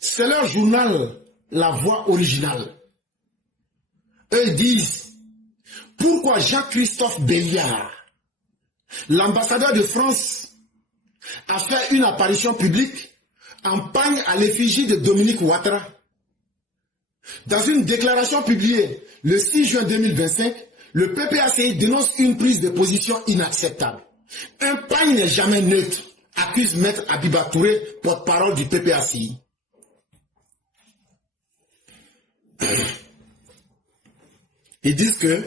C'est leur journal, La Voix originale. Eux ils disent, pourquoi Jean-Christophe Béliard, l'ambassadeur de France, a fait une apparition publique en pagne à l'effigie de Dominique Ouattara. Dans une déclaration publiée le 6 juin 2025, le PPACI dénonce une prise de position inacceptable. Un pagne n'est jamais neutre, accuse Maître Abiba Touré, porte-parole du PPACI. Ils disent que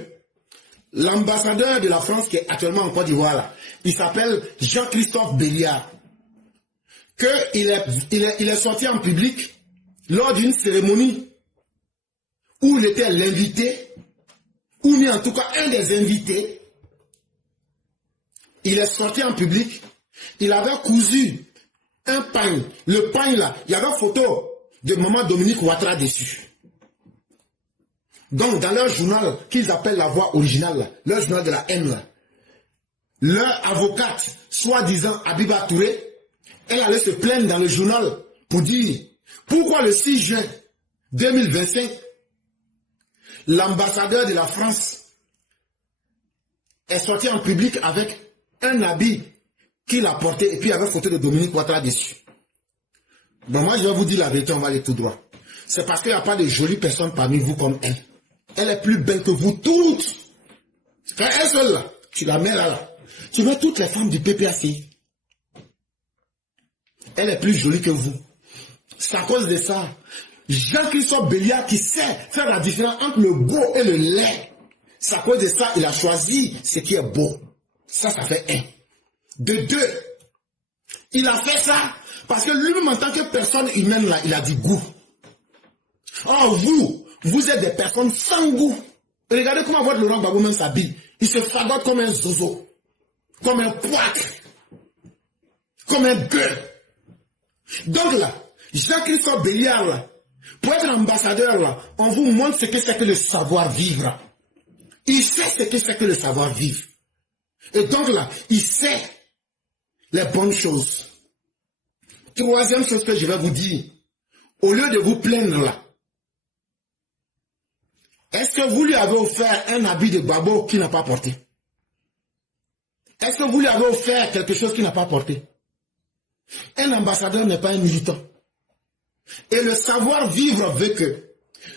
l'ambassadeur de la France qui est actuellement en Côte d'Ivoire, il s'appelle Jean-Christophe Béliard, qu'il est sorti en public lors d'une cérémonie où il était l'invité, ou en tout cas un des invités. Il est sorti en public, il avait cousu un pagne. Le pagne là, il y avait une photo de maman Dominique Ouattara dessus. Donc dans leur journal qu'ils appellent La Voix originale, là, leur journal de la haine, là, leur avocate, soi-disant Abiba Touré, elle allait se plaindre dans le journal pour dire pourquoi le 6 juin 2025, l'ambassadeur de la France est sorti en public avec un habit qu'il a porté et puis il y avait une photo de Dominique Ouattara dessus. Ben moi je vais vous dire la vérité, on va aller tout droit. C'est parce qu'il n'y a pas de jolies personnes parmi vous comme elle. Elle est plus belle que vous toutes. Quand elle seule là, tu la mets là. Tu mets toutes les femmes du PPACI. Elle est plus jolie que vous. C'est à cause de ça. Jean-Christophe Béliard qui sait faire la différence entre le beau et le laid. C'est à cause de ça il a choisi ce qui est beau. Ça fait un. De deux, il a fait ça parce que lui-même en tant que personne humaine là, il a du goût. Or vous êtes des personnes sans goût. Regardez comment votre Laurent Gbagbo même s'habille. Il se fagote comme un zozo, comme un poitre, comme un gueule. Donc là, Jean-Christophe Béliard là, pour être ambassadeur là, on vous montre ce que c'est que le savoir-vivre. Il sait ce que c'est que le savoir-vivre. Et donc là, il sait les bonnes choses. Troisième chose que je vais vous dire, au lieu de vous plaindre là, est-ce que vous lui avez offert un habit de babo qu'il n'a pas porté? Est-ce que vous lui avez offert quelque chose qu'il n'a pas porté? Un ambassadeur n'est pas un militant. Et le savoir-vivre veut que,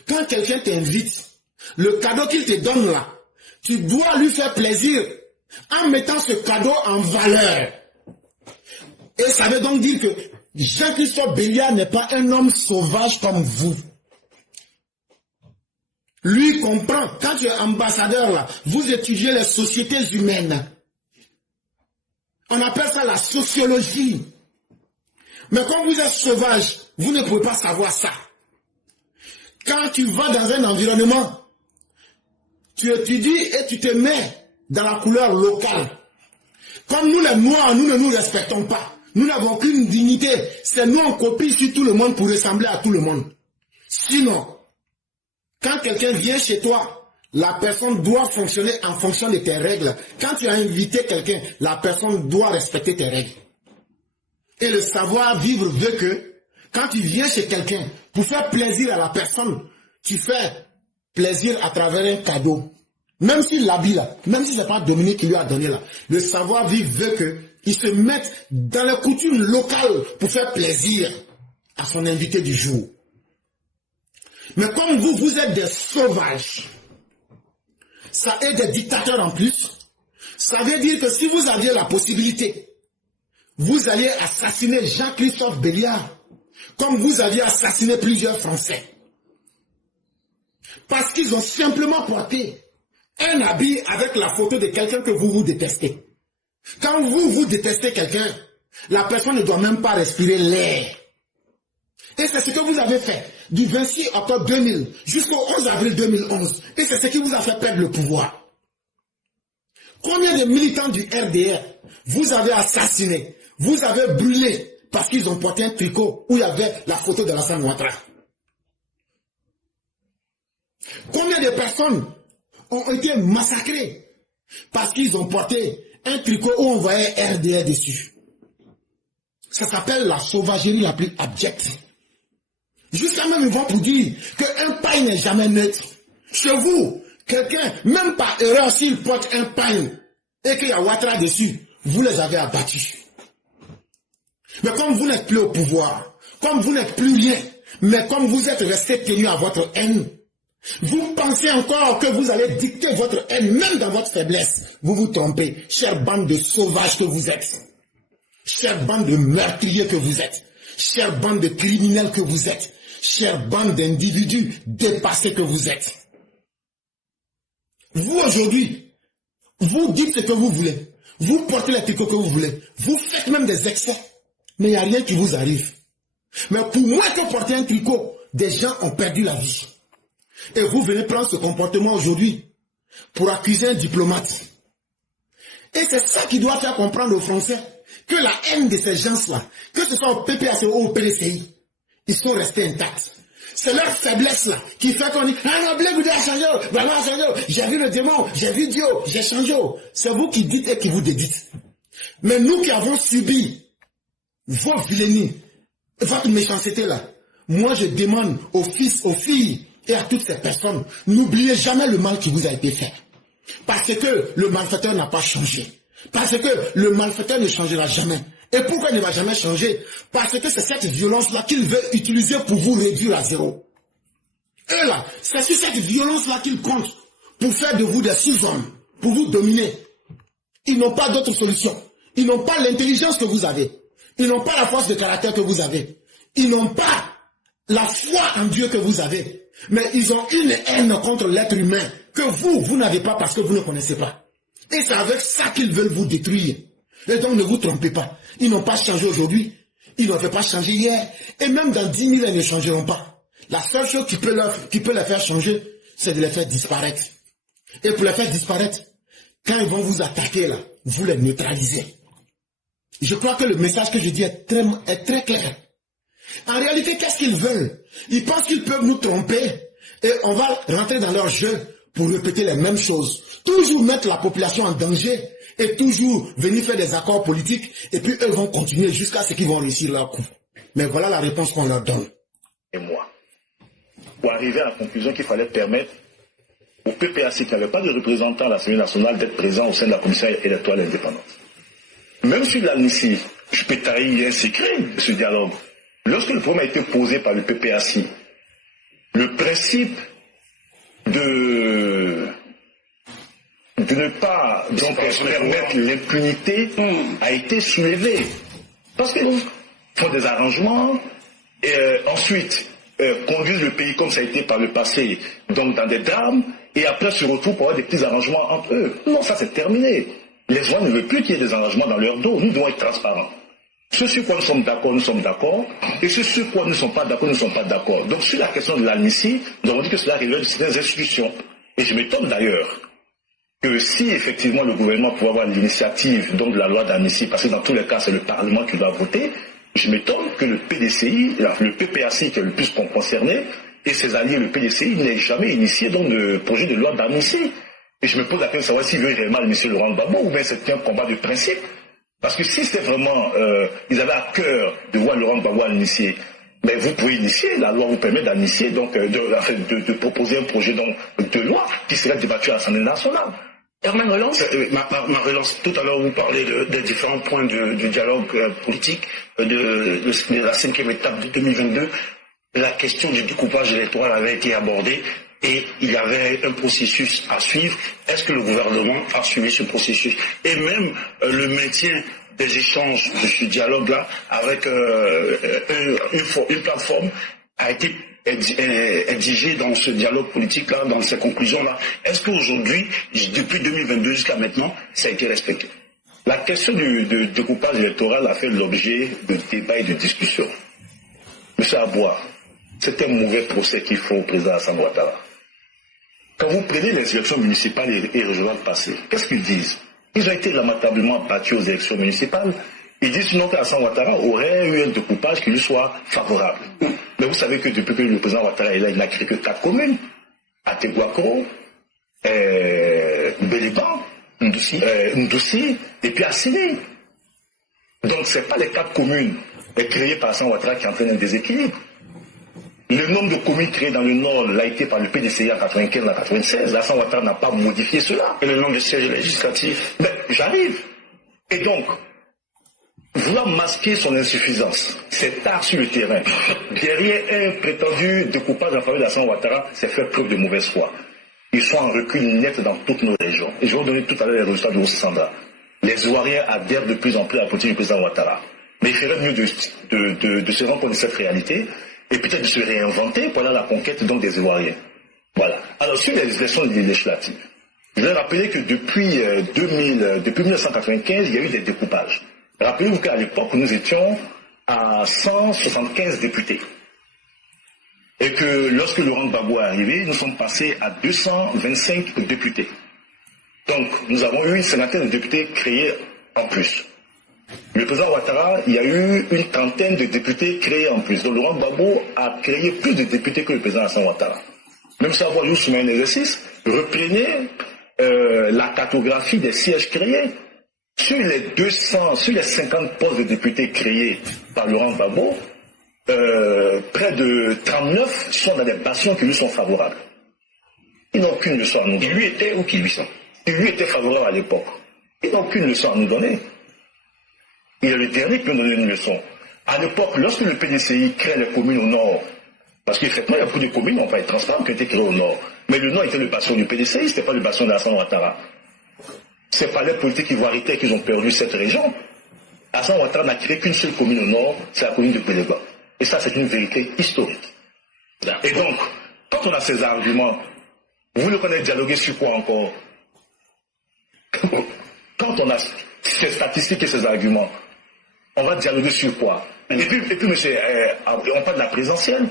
quand quelqu'un t'invite, le cadeau qu'il te donne là, tu dois lui faire plaisir en mettant ce cadeau en valeur. Et ça veut donc dire que Jean-Christophe Béliard n'est pas un homme sauvage comme vous. Lui comprend, quand tu es ambassadeur là, vous étudiez les sociétés humaines. On appelle ça la sociologie. Mais quand vous êtes sauvage, vous ne pouvez pas savoir ça. Quand tu vas dans un environnement, tu étudies et tu te mets dans la couleur locale. Comme nous les Noirs, nous ne nous respectons pas. Nous n'avons aucune dignité. C'est nous on copie sur tout le monde pour ressembler à tout le monde. Sinon, quand quelqu'un vient chez toi, la personne doit fonctionner en fonction de tes règles. Quand tu as invité quelqu'un, la personne doit respecter tes règles. Et le savoir-vivre veut que, quand tu viens chez quelqu'un, pour faire plaisir à la personne, tu fais plaisir à travers un cadeau. Même s'il l'habille là, même si ce n'est pas Dominique qui lui a donné là, le savoir-vivre veut qu'il se mette dans les coutumes locales pour faire plaisir à son invité du jour. Mais comme vous êtes des sauvages, ça est des dictateurs en plus, ça veut dire que si vous aviez la possibilité, vous alliez assassiner Jean-Christophe Béliard, comme vous aviez assassiné plusieurs Français. Parce qu'ils ont simplement porté un habit avec la photo de quelqu'un que vous détestez. Quand vous détestez quelqu'un, la personne ne doit même pas respirer l'air. Et c'est ce que vous avez fait du 26 octobre 2000 jusqu'au 11 avril 2011. Et c'est ce qui vous a fait perdre le pouvoir. Combien de militants du RDR vous avez assassinés, vous avez brûlé parce qu'ils ont porté un tricot où il y avait la photo de Alassane Ouattara? Combien de personnes ont été massacrées parce qu'ils ont porté un tricot où on voyait RDR dessus? Ça s'appelle la sauvagerie la plus abjecte. gens même vont pour dire qu'un pain n'est jamais neutre. Chez vous, quelqu'un, même par erreur, s'il porte un pain et qu'il y a Ouattara dessus, vous les avez abattus. Mais comme vous n'êtes plus au pouvoir, comme vous n'êtes plus rien, mais comme vous êtes resté tenu à votre haine, vous pensez encore que vous allez dicter votre haine, même dans votre faiblesse. Vous vous trompez, chère bande de sauvages que vous êtes. Chère bande de meurtriers que vous êtes. Chère bande de criminels que vous êtes. Chère bande d'individus dépassés que vous êtes. Vous aujourd'hui, vous dites ce que vous voulez. Vous portez les tricots que vous voulez. Vous faites même des excès. Mais il n'y a rien qui vous arrive. Mais pour moi que porter un tricot, des gens ont perdu la vie. Et vous venez prendre ce comportement aujourd'hui pour accuser un diplomate. Et c'est ça qui doit faire comprendre aux Français que la haine de ces gens-là, que ce soit au PPAC ou au PDCI, ils sont restés intacts. C'est leur faiblesse là qui fait qu'on dit « Ah non, Blé Goudé a changé, vraiment a changé, j'ai vu le démon, j'ai vu Dieu, j'ai changé. » C'est vous qui dites et qui vous dédites. Mais nous qui avons subi vos vilainies, votre méchanceté là, moi je demande aux fils, aux filles et à toutes ces personnes, n'oubliez jamais le mal qui vous a été fait. Parce que le malfaiteur n'a pas changé. Parce que le malfaiteur ne changera jamais. Et pourquoi il ne va jamais changer? Parce que c'est cette violence-là qu'il veut utiliser pour vous réduire à zéro. Et là, c'est sur cette violence-là qu'il compte pour faire de vous des sous-hommes, pour vous dominer. Ils n'ont pas d'autre solution. Ils n'ont pas l'intelligence que vous avez. Ils n'ont pas la force de caractère que vous avez. Ils n'ont pas la foi en Dieu que vous avez. Mais ils ont une haine contre l'être humain que vous n'avez pas parce que vous ne connaissez pas. Et c'est avec ça qu'ils veulent vous détruire. Et donc ne vous trompez pas. Ils n'ont pas changé aujourd'hui. Ils n'ont pas changé hier. Et même dans 10 000 ans, ils ne changeront pas. La seule chose qui peut les faire changer, c'est de les faire disparaître. Et pour les faire disparaître, quand ils vont vous attaquer là, vous les neutralisez. Je crois que le message que je dis est très clair. En réalité, qu'est-ce qu'ils veulent? Ils pensent qu'ils peuvent nous tromper et on va rentrer dans leur jeu pour répéter les mêmes choses. Toujours mettre la population en danger et toujours venir faire des accords politiques et puis eux vont continuer jusqu'à ce qu'ils vont réussir leur coup. Mais voilà la réponse qu'on leur donne. Et moi, pour arriver à la conclusion qu'il fallait permettre au PPAC qui n'avait pas de représentant à l'Assemblée nationale d'être présent au sein de la commission électorale indépendante. Même sur l'amnistie, je peux tailler un secret de ce dialogue. Lorsque le problème a été posé par le PPAC, le principe de ne pas donc, permettre l'impunité a été soulevé. Parce qu'ils font des arrangements et ensuite conduisent le pays comme ça a été par le passé, donc dans des drames, et après se retrouvent pour avoir des petits arrangements entre eux. Non, ça c'est terminé. Les gens ne veulent plus qu'il y ait des arrangements dans leur dos. Nous devons être transparents. Ce sur quoi nous sommes d'accord, nous sommes d'accord. Et ce sur quoi nous ne sommes pas d'accord, nous ne sommes pas d'accord. Donc sur la question de l'amnistie, nous avons dit que cela relève de certaines institutions. Et je m'étonne d'ailleurs que si effectivement le gouvernement pouvait avoir l'initiative donc de la loi d'amnistie, parce que dans tous les cas c'est le Parlement qui doit voter, je m'étonne que le PDCI, le PPAC qui est le plus concerné, et ses alliés, le PDCI, n'aient jamais initié donc le projet de loi d'amnistie. Et je me pose la question de savoir s'ils veulent réellement initier Laurent Gbagbo ou bien c'est un combat de principe. Parce que si c'est vraiment, ils avaient à cœur de voir Laurent Gbagbo initier, mais vous pouvez initier, la loi vous permet d'initier, donc de proposer un projet donc, de loi qui serait débattu à l'Assemblée nationale. Herman Relance, ma relance, tout à l'heure vous parlez de différents points du dialogue politique, de la 5e étape de 2022. La question du découpage électoral avait été abordée et il y avait un processus à suivre. Est-ce que le gouvernement a suivi ce processus? Et même le maintien des échanges de ce dialogue-là avec une plateforme a été exigé dans ce dialogue politique-là, dans ces conclusions-là. Est-ce qu'aujourd'hui, depuis 2022 jusqu'à maintenant, ça a été respecté? La question du découpage électoral a fait l'objet de débats et de discussions. Monsieur Aboua, c'est un mauvais procès qu'il faut au président Alassane Ouattara. Quand vous prenez les élections municipales et régionales passées, qu'est-ce qu'ils disent? Ils ont été lamentablement battus aux élections municipales. Ils disent sinon qu'Alassane Ouattara aurait eu un découpage qui lui soit favorable. Mais vous savez que depuis que le président Ouattara est là, il n'a créé que 4 communes. Ateguako, Béliban, Ndoussi et puis Assini. Donc ce n'est pas les 4 communes créées par Alassane Ouattara qui entraînent un déséquilibre. Le Le nombre de communes créées dans le Nord l'a été par le PDCI en 95, en 96. Alassane Ouattara n'a pas modifié cela. Et le nombre de sièges législatifs. Mais j'arrive. Et donc, vouloir masquer son insuffisance, c'est tard sur le terrain. Derrière un prétendu découpage en faveur d'Alassane Ouattara, c'est faire preuve de mauvaise foi. Ils sont en recul net dans toutes nos régions. Et je vais vous donner tout à l'heure les résultats de Sandra. Les Ivoiriens adhèrent de plus en plus à la politique du président Ouattara. Mais il ferait mieux de se rendre compte de cette réalité et peut-être de se réinventer pour aller à la conquête donc des Ivoiriens. Voilà. Alors sur les élections législatives, je vais rappeler que depuis 1995, il y a eu des découpages. Rappelez-vous qu'à l'époque, nous étions à 175 députés. Et que lorsque Laurent Gbagbo est arrivé, nous sommes passés à 225 députés. Donc, nous avons eu une cinquantaine de députés créés en plus. Le président Ouattara, il y a eu une trentaine de députés créés en plus. Donc, Laurent Gbagbo a créé plus de députés que le président Alassane Ouattara. Même si avoir eu soumis un exercice, reprenez la cartographie des sièges créés. Sur les 50 postes de députés créés par Laurent Gbagbo, près de 39 sont dans des bastions qui lui sont favorables. Ils n'ont aucune leçon à nous donner. Ils lui étaient ou qui lui sont? Il lui était favorable à l'époque. Ils n'ont aucune leçon à nous donner. Il est le dernier qui nous donne une leçon. À l'époque, lorsque le PDCI crée les communes au nord, parce qu'effectivement, il y a beaucoup de communes, on va être transparent, qui ont été créées au nord. Mais le nord était le bastion du PDCI, ce n'était pas le bastion d'Alassane Ouattara. Ce n'est pas les politiques ivoiriens qui ont perdu cette région. Alassane Ouattara n'a créé qu'une seule commune au nord, c'est la commune de Péléba. Et ça, c'est une vérité historique. Et donc, quand on a ces arguments, vous voulez qu'on ait dialogué sur quoi encore? Quand on a ces statistiques et ces arguments, on va dialoguer sur quoi? Et puis monsieur, on parle de la présidentielle.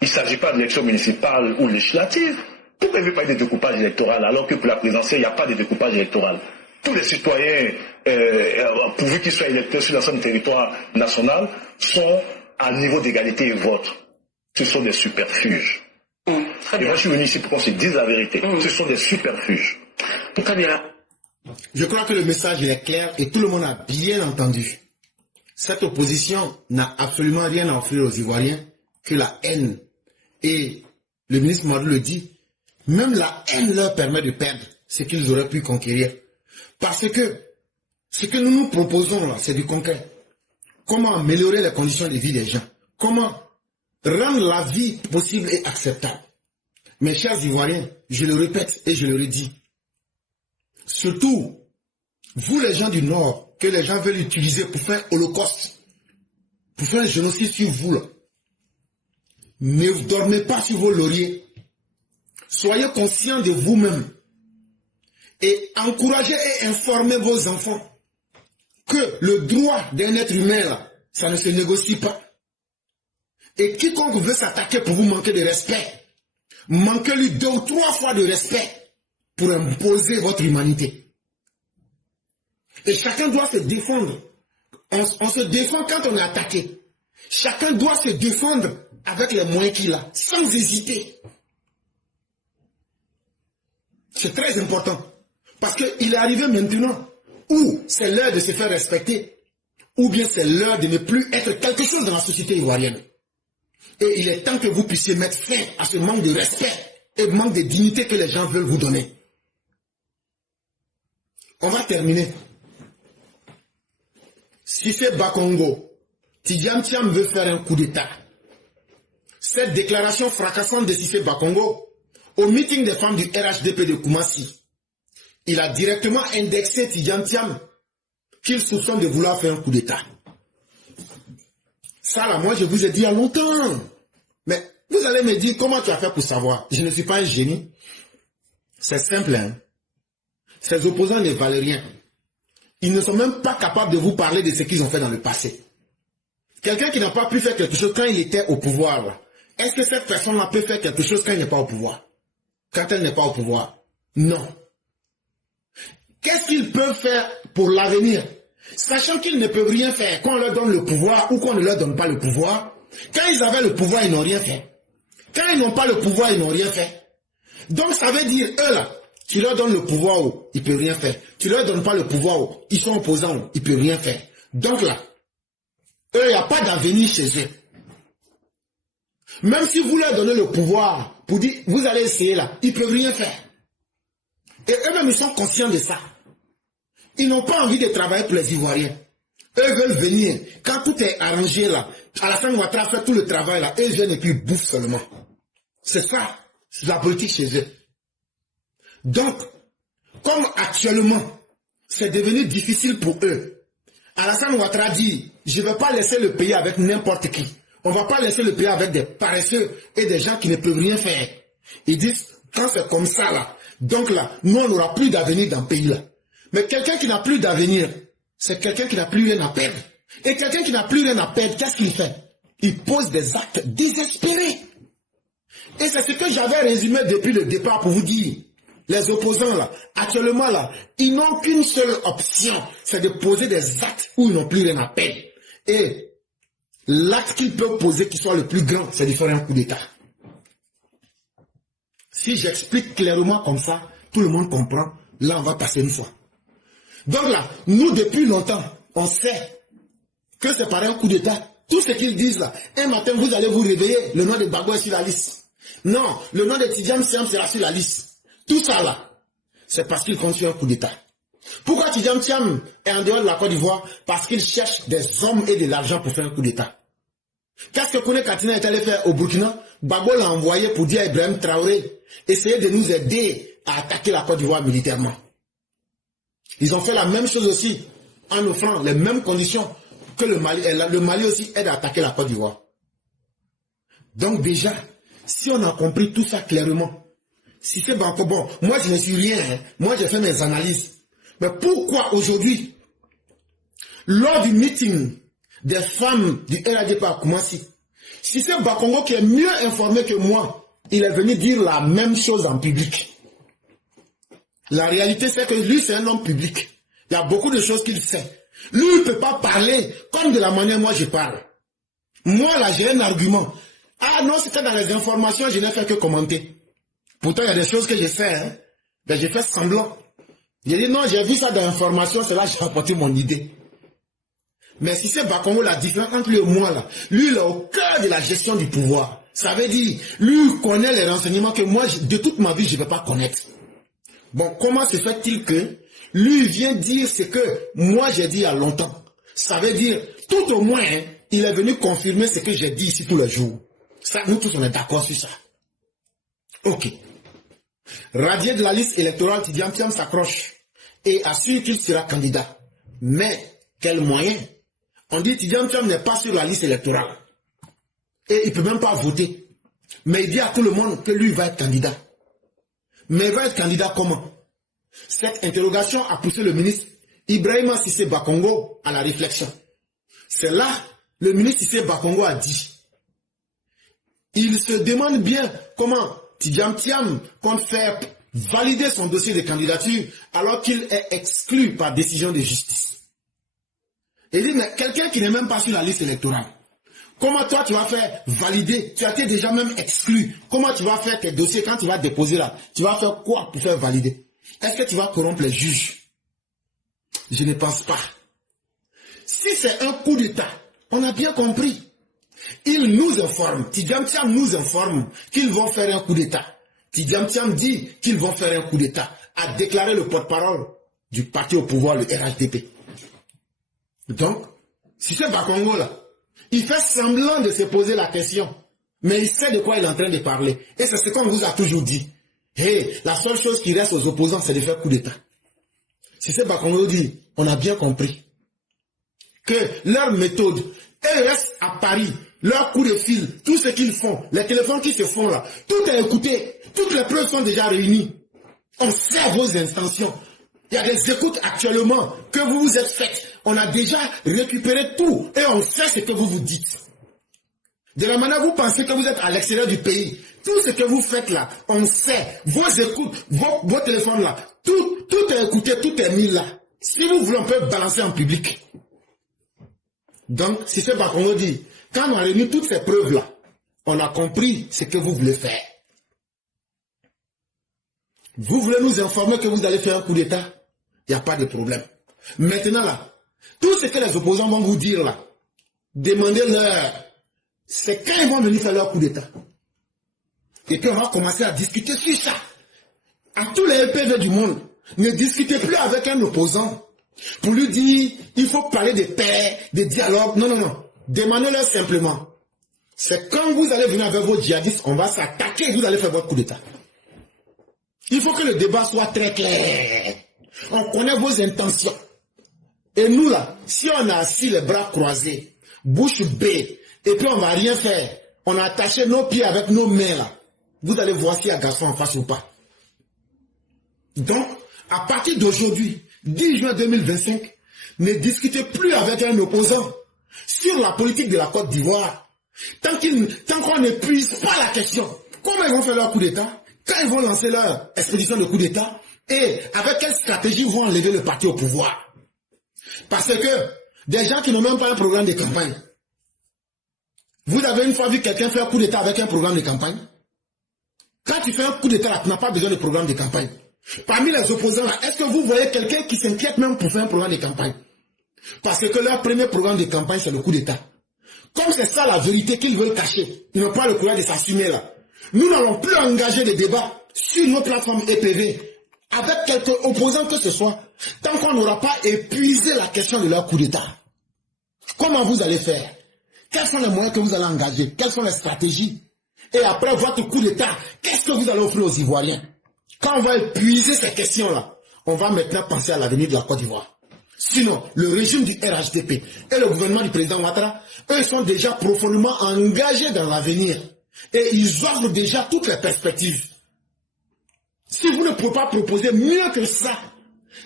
Il ne s'agit pas de l'élection municipale ou législative. Pourquoi il veut parler de découpage électoral alors que pour la présidentielle, il n'y a pas de découpage électoral? Tous les citoyens, pourvu qu'ils soient électeurs sur l'ensemble du territoire national, sont à niveau d'égalité et vote. Ce sont des superfuges. Très Et bien. moi, je suis venu ici pour qu'on se dise la vérité. Ce sont des superfuges. Très bien. Je crois que le message est clair et tout le monde a bien entendu. Cette opposition n'a absolument rien à offrir aux Ivoiriens que la haine. Et le ministre Madou le dit, même la haine leur permet de perdre ce qu'ils auraient pu conquérir. Parce que ce que nous nous proposons là, c'est du concret. Comment améliorer les conditions de vie des gens? Comment rendre la vie possible et acceptable? Mes chers Ivoiriens, je le répète et je le redis, surtout, vous les gens du Nord, que les gens veulent utiliser pour faire holocauste, pour faire un génocide sur vous, là. Ne dormez pas sur vos lauriers. Soyez conscients de vous-même. Et encouragez et informez vos enfants que le droit d'un être humain, là, ça ne se négocie pas. Et quiconque veut s'attaquer pour vous manquer de respect, manquez-lui 2 ou 3 fois de respect pour imposer votre humanité. Et chacun doit se défendre. On se défend quand on est attaqué. Chacun doit se défendre avec les moyens qu'il a, sans hésiter. C'est très important. Parce qu'il est arrivé maintenant où c'est l'heure de se faire respecter, ou bien c'est l'heure de ne plus être quelque chose dans la société ivoirienne. Et il est temps que vous puissiez mettre fin à ce manque de respect et manque de dignité que les gens veulent vous donner. On va terminer. Cissé Bakongo, Tidjane Thiam veut faire un coup d'État. Cette déclaration fracassante de Cissé Bakongo, au meeting des femmes du RHDP de Koumassi, il a directement indexé Tidjane Thiam qu'il soupçonne de vouloir faire un coup d'État. Ça là, moi je vous ai dit il y a longtemps. Mais vous allez me dire comment tu as fait pour savoir. Je ne suis pas un génie. C'est simple, hein. Ces opposants ne valent rien. Ils ne sont même pas capables de vous parler de ce qu'ils ont fait dans le passé. Quelqu'un qui n'a pas pu faire quelque chose quand il était au pouvoir, est-ce que cette personne-là peut faire quelque chose quand il n'est pas au pouvoir? Quand elle n'est pas au pouvoir? Non. Qu'est-ce qu'ils peuvent faire pour l'avenir? Sachant qu'ils ne peuvent rien faire quand on leur donne le pouvoir ou qu'on ne leur donne pas le pouvoir. Quand ils avaient le pouvoir, ils n'ont rien fait. Quand ils n'ont pas le pouvoir, ils n'ont rien fait. Donc ça veut dire, eux là, tu leur donnes le pouvoir, ils ne peuvent rien faire. Tu leur donnes pas le pouvoir, ils sont opposants, ils ne peuvent rien faire. Donc là, eux, il n'y a pas d'avenir chez eux. Même si vous leur donnez le pouvoir pour dire, vous allez essayer là, ils ne peuvent rien faire. Et eux-mêmes, ils sont conscients de ça. Ils n'ont pas envie de travailler pour les Ivoiriens. Eux veulent venir. Quand tout est arrangé là, Alassane Ouattara fait tout le travail là, eux viennent et puis bouffent seulement. C'est ça, c'est la politique chez eux. Donc, comme actuellement, c'est devenu difficile pour eux, Alassane Ouattara dit, je ne vais pas laisser le pays avec n'importe qui. On ne va pas laisser le pays avec des paresseux et des gens qui ne peuvent rien faire. Ils disent, quand c'est comme ça là, donc là, nous on n'aura plus d'avenir dans le pays là. Mais quelqu'un qui n'a plus d'avenir, c'est quelqu'un qui n'a plus rien à perdre. Et quelqu'un qui n'a plus rien à perdre, qu'est-ce qu'il fait? Il pose des actes désespérés. Et c'est ce que j'avais résumé depuis le départ pour vous dire. Les opposants là, actuellement là, ils n'ont qu'une seule option, c'est de poser des actes où ils n'ont plus rien à perdre. Et l'acte qu'ils peuvent poser qui soit le plus grand, c'est de faire un coup d'État. Si j'explique clairement comme ça, tout le monde comprend, là on va passer une fois. Donc là, nous depuis longtemps, on sait que c'est par un coup d'État. Tout ce qu'ils disent là, un matin vous allez vous réveiller, le nom de Gbagbo est sur la liste. Non, le nom de Tidjane Thiam sera sur la liste. Tout ça là, c'est parce qu'ils comptent sur un coup d'État. Pourquoi Tidjane Thiam est en dehors de la Côte d'Ivoire? Parce qu'il cherche des hommes et de l'argent pour faire un coup d'État. Qu'est-ce que Kone Katina est allé faire au Burkina? Gbagbo l'a envoyé pour dire à Ibrahim Traoré, essayez de nous aider à attaquer la Côte d'Ivoire militairement. Ils ont fait la même chose aussi, en offrant les mêmes conditions que le Mali. Le Mali aussi aide à attaquer la Côte d'Ivoire. Donc déjà, si on a compris tout ça clairement, si c'est bon, moi je ne suis rien, hein. Moi j'ai fait mes analyses. Mais pourquoi aujourd'hui, lors du meeting des femmes du RADP à Koumassi, si c'est Bakongo qui est mieux informé que moi, il est venu dire la même chose en public. La réalité c'est que lui c'est un homme public. Il y a beaucoup de choses qu'il sait. Lui il ne peut pas parler comme de la manière moi je parle. Moi là j'ai un argument. Ah non, c'était dans les informations, je n'ai fait que commenter. Pourtant, il y a des choses que je sais, hein. Ben, j'ai fait semblant. J'ai dit non, j'ai vu ça dans l'information, c'est là que j'ai apporté mon idée. Mais si c'est Bakongo, la différence entre lui et moi, là, lui, il est au cœur de la gestion du pouvoir. Ça veut dire, lui, il connaît les renseignements que moi, de toute ma vie, je ne vais pas connaître. Bon, comment se fait-il que lui vient dire ce que moi, j'ai dit il y a longtemps? Ça veut dire, tout au moins, hein, il est venu confirmer ce que j'ai dit ici tous les jours. Ça, nous tous, on est d'accord sur ça. Ok. Radié de la liste électorale, Tidjane Thiam s'accroche et assure qu'il sera candidat. Mais, quel moyen? On dit Tidjane Thiam n'est pas sur la liste électorale. Et il ne peut même pas voter. Mais il dit à tout le monde que lui va être candidat. Mais il va être candidat comment? Cette interrogation a poussé le ministre Ibrahima Cissé Bakongo à la réflexion. C'est là, le ministre Cissé Bakongo a dit, il se demande bien comment Tidjane Thiam compte faire valider son dossier de candidature alors qu'il est exclu par décision de justice. Il dit, mais quelqu'un qui n'est même pas sur la liste électorale, comment toi tu vas faire valider? Tu as été déjà même exclu. Comment tu vas faire tes dossiers quand tu vas déposer là? Tu vas faire quoi pour faire valider? Est-ce que tu vas corrompre les juges? Je ne pense pas. Si c'est un coup d'État, on a bien compris. Il nous informe, Tidjane Thiam nous informe qu'ils vont faire un coup d'État. Tidjane Thiam dit qu'ils vont faire un coup d'État, a déclaré le porte-parole du parti au pouvoir, le RHDP. Donc, si c'est Bakongo là, il fait semblant de se poser la question, mais il sait de quoi il est en train de parler. Et c'est ce qu'on vous a toujours dit. Hey, la seule chose qui reste aux opposants, c'est de faire coup d'État. Si c'est Bakongo dit, on a bien compris que leur méthode, elles restent à Paris. Leur coup de fil, tout ce qu'ils font, les téléphones qui se font là, tout est écouté, toutes les preuves sont déjà réunies. On sait vos intentions. Il y a des écoutes actuellement que vous vous êtes faites. On a déjà récupéré tout et on sait ce que vous vous dites. De la manière vous pensez que vous êtes à l'extérieur du pays, tout ce que vous faites là, on sait. Vos écoutes, vos téléphones là, tout est écouté, tout est mis là. Si vous voulez, on peut balancer en public. Donc, si c'est pas qu'on nous dit, quand on a réuni toutes ces preuves-là, on a compris ce que vous voulez faire. Vous voulez nous informer que vous allez faire un coup d'État? Il n'y a pas de problème. Maintenant là, tout ce que les opposants vont vous dire là, demandez-leur C'est quand ils vont venir faire leur coup d'État. Et puis on va commencer à discuter sur ça. À tous les EPV du monde, ne discutez plus avec un opposant pour lui dire il faut parler de paix, de dialogue. Non, non, non. Demandez-leur simplement. C'est quand vous allez venir avec vos djihadistes, on va s'attaquer et vous allez faire votre coup d'État. Il faut que le débat soit très clair. On connaît vos intentions. Et nous là, si on a assis les bras croisés, bouche bée, et puis on ne va rien faire, on a attaché nos pieds avec nos mains là, vous allez voir s'il y a garçon en face ou pas. Donc, à partir d'aujourd'hui, 10 juin 2025, ne discutez plus avec un opposant sur la politique de la Côte d'Ivoire. Tant qu'on n'épuise pas la question, comment ils vont faire leur coup d'État, quand ils vont lancer leur expédition de coup d'État, et avec quelle stratégie ils vont enlever le parti au pouvoir. Parce que des gens qui n'ont même pas un programme de campagne, vous avez une fois vu quelqu'un faire un coup d'État avec un programme de campagne? Quand tu fais un coup d'État, tu n'as pas besoin de programme de campagne. Parmi les opposants, est-ce que vous voyez quelqu'un qui s'inquiète même pour faire un programme de campagne? Parce que leur premier programme de campagne, c'est le coup d'État. Comme c'est ça la vérité qu'ils veulent cacher, ils n'ont pas le courage de s'assumer là. Nous n'allons plus engager des débats sur nos plateformes EPV avec quelques opposants que ce soit, tant qu'on n'aura pas épuisé la question de leur coup d'État. Comment vous allez faire? Quels sont les moyens que vous allez engager? Quelles sont les stratégies? Et après votre coup d'État, qu'est-ce que vous allez offrir aux Ivoiriens? Quand on va épuiser ces questions-là, on va maintenant penser à l'avenir de la Côte d'Ivoire. Sinon, le régime du RHDP et le gouvernement du président Ouattara, eux sont déjà profondément engagés dans l'avenir. Et ils offrent déjà toutes les perspectives. Si vous ne pouvez pas proposer mieux que ça,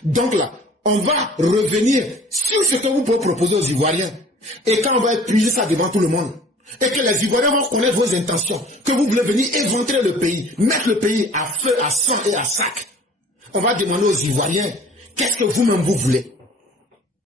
donc là, on va revenir sur ce que vous pouvez proposer aux Ivoiriens. Et quand on va épuiser ça devant tout le monde, et que les Ivoiriens vont connaître vos intentions, que vous voulez venir éventrer le pays, mettre le pays à feu, à sang et à sac, on va demander aux Ivoiriens, qu'est-ce que vous-même vous voulez?